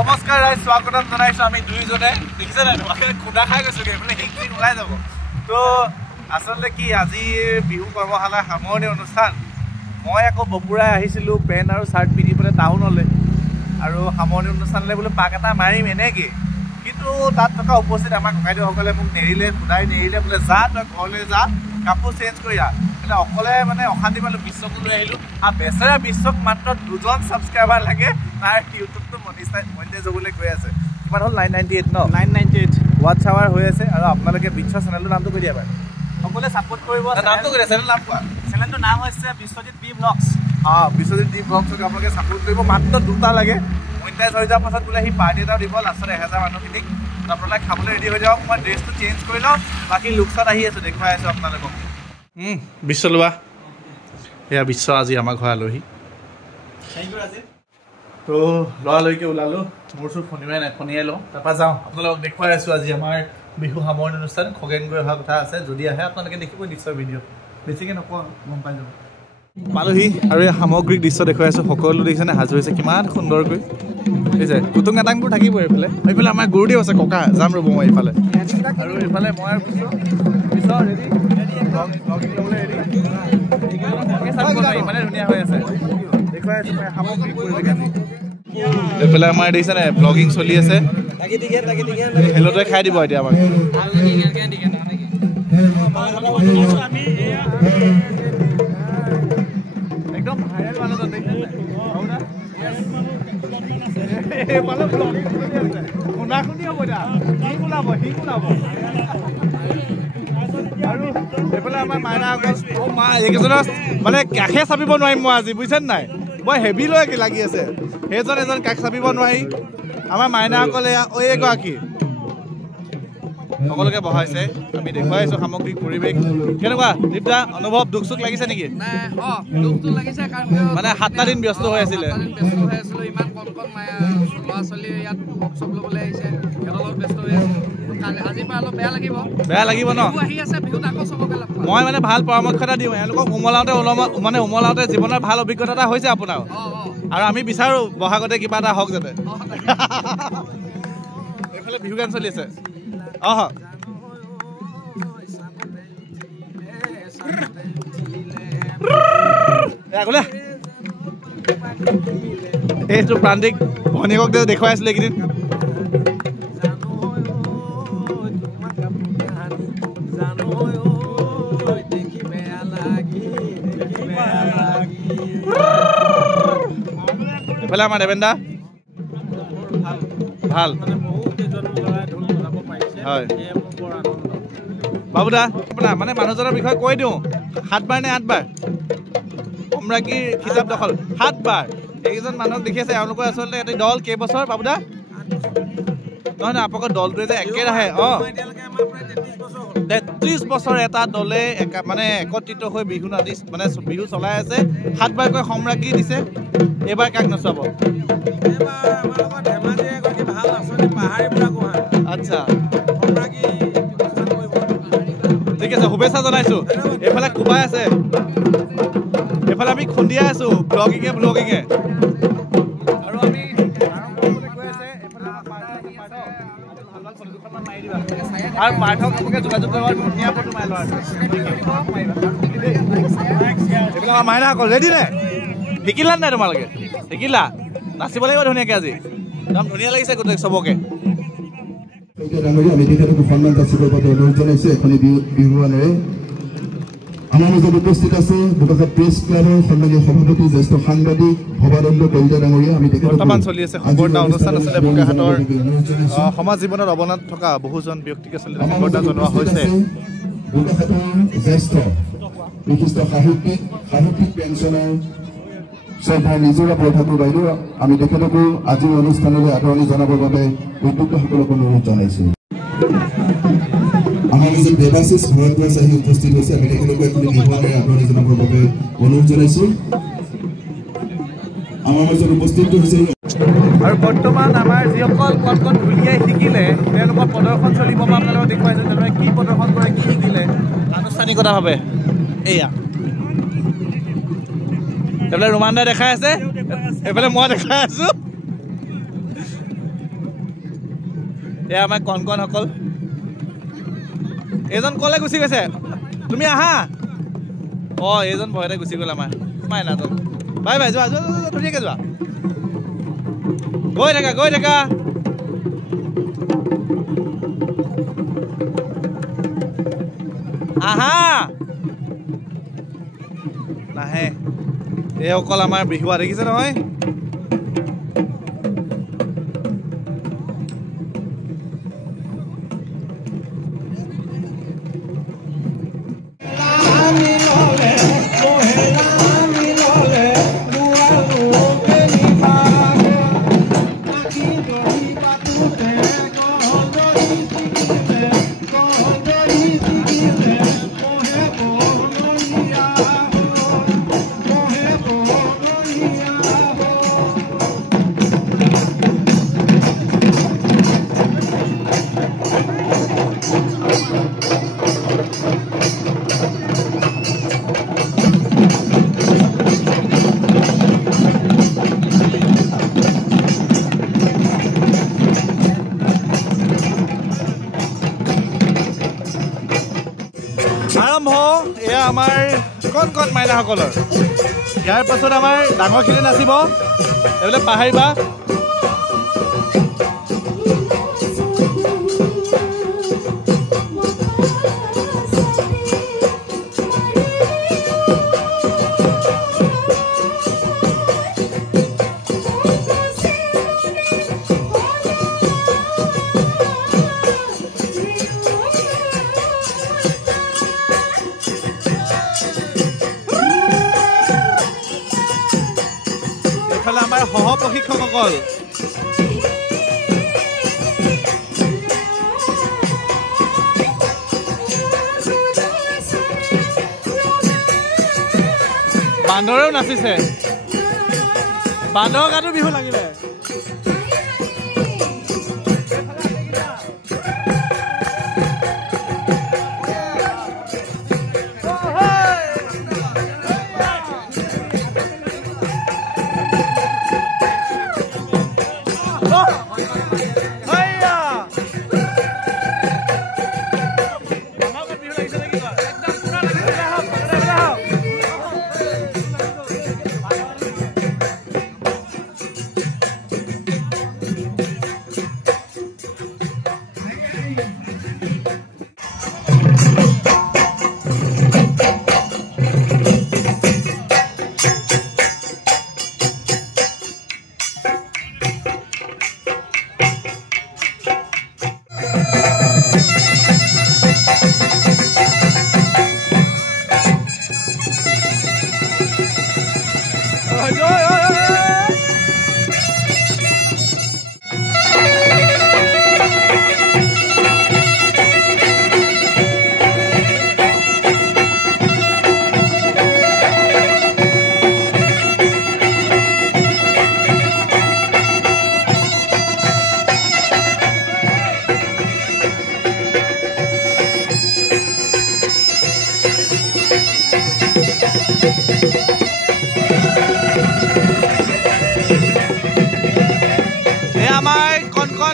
নমস্কাৰ ৰাইজ, স্বাগতম জনাইছোঁ আমি দুইজনে। দেখিছে নাই খুন্দা খাই গৈছোগৈ, এইফালে সেইখিনি ওলাই যাব। তো আচলতে কি আজি বিহু কৰ্মশালা সামৰণি অনুষ্ঠান। মই আকৌ বপুৰাই আহিছিলোঁ পেণ্ট আৰু চাৰ্ট পিন্ধি পেলাই টাউনলৈ, আৰু সামৰণি অনুষ্ঠানলৈ বোলে পাক এটা মাৰিম এনেকৈ। কিন্তু তাত থকা উপস্থিত আমাৰ ককাইদেউসকলে মোক নেৰিলে, খুদাই নেৰিলে, বোলে যা তই ঘৰলৈ যা, কাপোৰ চেঞ্জ কৰি আহ। মানে অকলে মানে অশান্তি পালোঁ, বিশ্বকো লৈ আহিলোঁ। আৰু বেচেৰা বিশ্বক মাত্ৰ 2জন ছাবস্ক্ৰাইবাৰ লাগে, তাৰ ইউটিউবটো মনিটাইজ হ'বলৈ গৈ আছে। কিমান হ'ল? 998 ন? 998 ৱাটছ আৱাৰ হৈ আছে। আৰু আপোনালোকে বিশ্বৰ চেনেলটোৰ নামটো কৈ দিয়া বাৰু, সকলোৱে ছাপোৰ্ট কৰিব। নামটো কৈ দিয়া, চেনেল নাম কোৱা। চেনেলটোৰ নাম হৈছে Biswajit B blogs. Biswajit B ব্লগছক আপোনালোকে ছাপোৰ্ট কৰিব। মাত্ৰ 2টা লাগে, মনিটাইজ হৈ যোৱাৰ পাছত বোলে সি পাৰ্টি এটাও দিব লাষ্টত 1000 মানুহখিনিক। আপোনালোকে খাবলৈ ৰেডি হৈ যাওক, মই ড্ৰেছটো চেঞ্জ কৰি লওঁ, বাকী লুকছত আহি আছোঁ, দেখুৱাই আছোঁ আপোনালোকক। বিশ্ব লোৱা, এয়া বিশ্ব আজি আমাৰ ঘৰ আলহী। তো লৰালৰিকৈ ওলালোঁ, মোৰ চোৰ ফণিৱাই নাই, ফণিয়াই লওঁ, তাৰপৰা যাওঁ। আপোনালোকক দেখুৱাই আছোঁ আজি আমাৰ বিহু সামৰণি অনুষ্ঠান। খগেন গৈ অহা কথা আছে, যদি আহে আপোনালোকে দেখিব নিশ্চয় ভিডিঅ', বেছিকৈ নকওঁ, গম পাই যাব। পালোহি আৰু এই সামগ্ৰিক দৃশ্য দেখুৱাই আছোঁ। সকলো দেখিছেনে সাজু হৈছে কিমান সুন্দৰকৈ, দেখিছে? কুটুং কাটাংবোৰ থাকিবই এইফালে। এইফালে আমাৰ গুৰুদেউ আছে, ককা যাম ৰ'ব মই এইফালে। আৰু এইফালে মই আৰু ইমানে ধুনীয়া হৈ আছে, দেখুৱাই আছোঁ মই সামগ্ৰিক পৰিৱেশ আজি। এইফালে আমাৰ দেখিছেনে ব্লগিং চলি আছে, হেলতে খাই দিব এতিয়া আমাক। একদম ভাইৰেল মানুহজন দেখিছে শুনা শুনি হ'ব এতিয়া, সি ওলাব। আৰু এইফালে আমাৰ মাইনাসকল, মা এইকেইজনৰ মানে কাষে চাপিব নোৱাৰিম মই আজি, বুজিছেনে নাই? মই হেভি লৈ লাগি আছে, সেইজন এজন কাষ চাপিব নোৱাৰি। আমাৰ মাইনাসকলে এইগৰাকী সকলোকে বহাইছে, আমি দেখুৱাইছোঁ সামগ্ৰিক পৰিৱেশ। কেনেকুৱা দীপদা অনুভৱ? দুখ চুখ লাগিছে নেকি? মানে 7টা দিন ব্যস্ত হৈ আছিলে। ইমান কম ল'ৰা ছোৱালী ইয়াত ৱৰ্কশ্বপ ল'বলৈ আহিছে, সিহঁতৰ লগত ব্যস্ত হৈ আছে। আজিৰ পৰা অলপ বেয়া লাগিব ন? মই মানে ভাল পৰামৰ্শ এটা দিওঁ, এওঁলোকক উমলাওঁতে জীৱনৰ ভাল অভিজ্ঞতা এটা হৈছে আপোনাৰ, আৰু আমি বিচাৰোঁ বহাগতে কিবা এটা হওক যাতে। এইফালে বিহু গান চলি আছে। এইটো প্ৰান্তিক ভনীয়েকক দেখুৱাই আছিলোঁ এইকেইদিন। এইফালে আমাৰ দেৱেন্দা ভাল। হয় বাবুদা, আপোনাৰ মানে মানুহজনৰ বিষয়ে কৈ দিওঁ, 7 বাৰ নে 8 বাৰ সম্ৰাজ্ঞীৰ খিতাপ দখল, 7 বাৰ। এইকেইজন মানুহক দেখি আছে, এওঁলোকৰ আচলতে এটা দল কেইবছৰ বাবুদা? নহয় নহয়, আপোনালোকৰ দলটোৱে যে একেৰাহে 33 বছৰ এটা দলে মানে একত্ৰিত হৈ বিহু নাচি মানে বিহু চলাই আছে। 7 বাৰকৈ সম্ৰাজ্ঞী দিছে। এইবাৰ কাক নচুৱাব? আচ্ছা ঠিক আছে, শুভেচ্ছা জনাইছোঁ। এইফালে কোবাই আছে, এইফালে আমি খুন্দিয়াই আছোঁ ব্লগিঙে। আৰু আমি আৰু পাৰ্থক আপোনালোকে যোগাযোগ কৰিব, ধুনীয়া ফটো মাৰি লোৱা। এইবিলাক মাইনাসকল ৰেডি নে? শিকিলা নাই তোমালোকে? শিকিলা? নাচিব লাগিব ধুনীয়াকৈ আজি, একদম ধুনীয়া লাগিছে গোটেই চবকে। আমি তেখেতক সন্মান যাচিবৰ বাবে অনুৰোধ জনাইছোঁ এখনি বিহুৱানেৰে। আমাৰ মাজত উপস্থিত আছে বোকাখাট প্ৰেছ ক্লাবৰ সন্মানীয় সভাপতি জ্যেষ্ঠ সাংবাদিক ভৱানন্দ কলিতা ডাঙৰীয়া। আমি বৰ্তমান চলি আছে সম্বৰ্ধনা অনুষ্ঠান আছিলে বোকাখাটৰ সমাজ জীৱনত অৱদান থকা বহুজন ব্যক্তিকে সম্বৰ্ধনা জনোৱা হৈছে। বোকাখাটৰ জ্যেষ্ঠ বিশিষ্ট সাহিত্যিক পেঞ্চনাৰ শ্ৰদ্ধাৰ নিজৰা বৰঠাকুৰ বাইদেউ, আমি তেখেতকো আজিৰ অনুষ্ঠানলৈ আদৰণি জনাবৰ বাবে উদ্যোক্তাসকলক অনুৰোধ জনাইছোঁ। আমাৰ মাজত দেৱাশিষ ভৰদ্বাজ আহি উপস্থিত হৈছে। আমি তেখেতকো এখন নিৰ্মাণেৰে আদৰণি জনাবৰ বাবে অনুৰোধ জনাইছোঁ। আমাৰ মাজত উপস্থিত হৈছে আৰু বৰ্তমান আমাৰ যিসকল কণ ঢুলীয়াই শিকিলে তেওঁলোকৰ প্ৰদৰ্শন চলিব। মই আপোনালোকক দেখুৱাইছোঁ তেওঁলোকে কি প্ৰদৰ্শন কৰে, কি শিকিলে আনুষ্ঠানিকতাভাৱে। এয়া এইফালে ৰোমান দাই দেখাই আছে, এইফালে মই দেখাই আছোঁ। এয়া আমাৰ কণসকল। এইজন কলে গুচি গৈছে, তুমি আহা। এইজন ভয়তে গুচি গ'ল আমাৰ মাইনাজন। বাই বাই, যোৱা যোৱা ধুনীয়াকৈ যোৱা, গৈ থাকা। আহা নাহে এইসকল আমাৰ বিহুৱা দেখিছে নহয়। আৰম্ভ এয়া আমাৰ কণ মাইনাসকলৰ। ইয়াৰ পাছত আমাৰ ডাঙৰখিনি নাচিব, এইবিলাক পাহৰিবা। আমাৰ সহ প্ৰশিক্ষকসকল বান্দৰেও নাচিছে, বান্দৰৰ গাতো বিহু লাগিলে।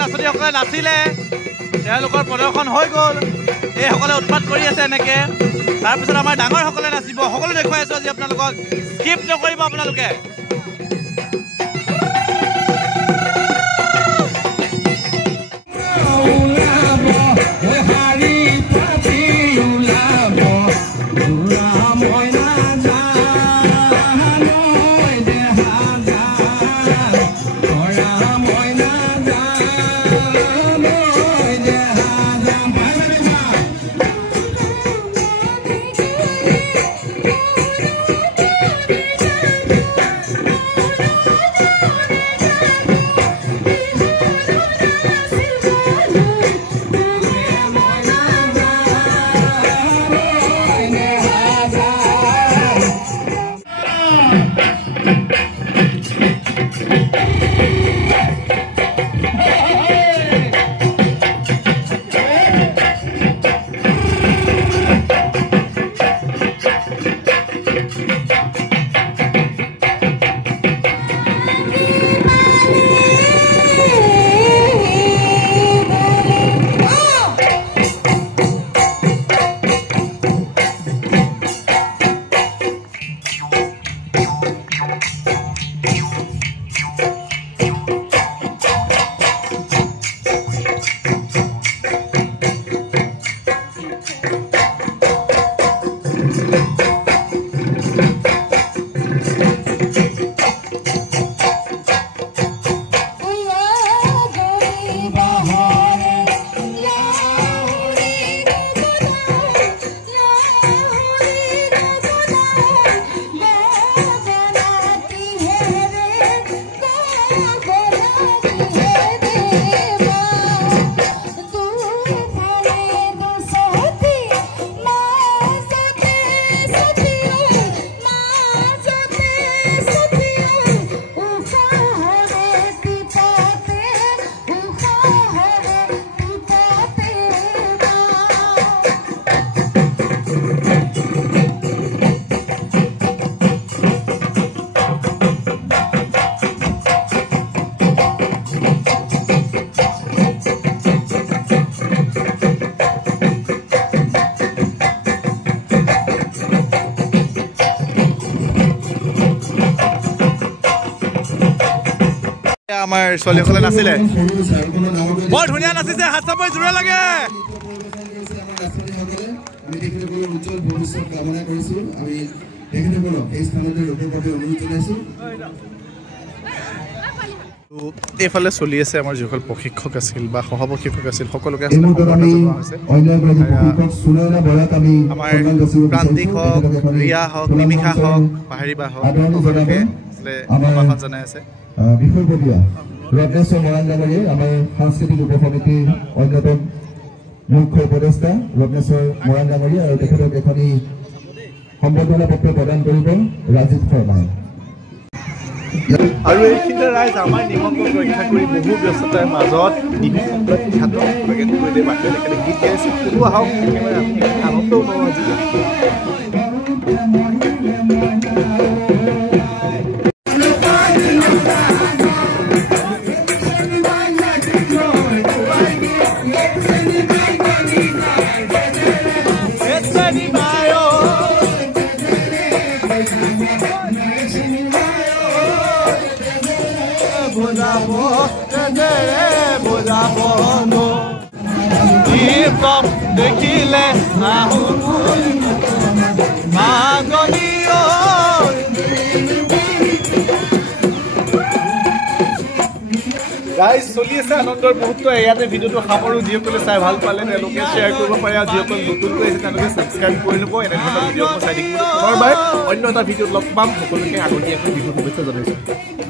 নাচনীসকলে নাচিলে, তেওঁলোকৰ প্ৰদৰ্শন হৈ গ'ল। এইসকলে উৎপাত কৰি আছে এনেকে। তাৰপিছত আমাৰ ডাঙৰসকলে নাচিব, সকলো দেখুৱাই আছো আজি আপোনালোকক। স্কিপ নকৰিব আপোনালোকে। ওলাব আমাৰ ছোৱালীসকলে নাছিলে বৰ ধুনীয়া নাচিছে হাত চাপৰি জোৰে লাগে উজ্জ্বল ভৱিষ্যত কামনা কৰিছোঁ আমি তেখেতসকলক এই স্থানতে ৰখাৰ বাবে অনুৰোধ জনাইছোঁ এইফালে চলি আছে আমাৰ যিসকল প্ৰশিক্ষক আছিল বা সহ প্ৰশিক্ষক আছিল সকলোকে আমাৰ প্ৰান্তিক হওক ৰিয়া হওক নিমিষা হওক পাহাৰীবা হওক সকলোকে আহ্বান জনাই আছে বিষয়ববীয়া ৰত্নেশ্বৰ মৰাণ ডাঙৰীয়াই আমাৰ সাংস্কৃতিক উপ সমিতিৰ অন্যতম মুখ্য উপদেষ্টা ৰত্নেশ্বৰ মৰাণ ডাঙৰীয়া আৰু তেখেতক এখনি সম্বৰ্ধনা পত্ৰ প্ৰদান কৰিব ৰাজীৱ শৰ্মাই আৰু এইখিনিতে ৰাইজ আমাৰ নিমন্ত্ৰণ ৰক্ষা কৰি বহু ব্যস্ততাৰ মাজত বিহু সম্প্ৰদায় খ্যাত প্ৰগেন কৰিলে বাহিৰত তেখেতে গীত গাইছে কোনো আহক একেবাৰে আমি আনন্দ অনুভৱ দেখিলে গাইজ চলি আছে আনন্দৰ মুহূৰ্ত ইয়াতে ভিডিঅ'টো সামৰো যিসকলে চাই ভাল পালে তেওঁলোকে শ্বেয়াৰ কৰিব পাৰে আৰু যিসকল নতুনকৈ আহিছে তেওঁলোকে ছাবস্ক্ৰাইব কৰি ল'ব এনেধৰণৰ ভিডিঅ' চাই থাকিব পুনৰবাৰ অন্য এটা ভিডিঅ'ত লগ পাম সকলোকে আগতীয়াকৈ বিহু শুভেচ্ছা জনাইছোঁ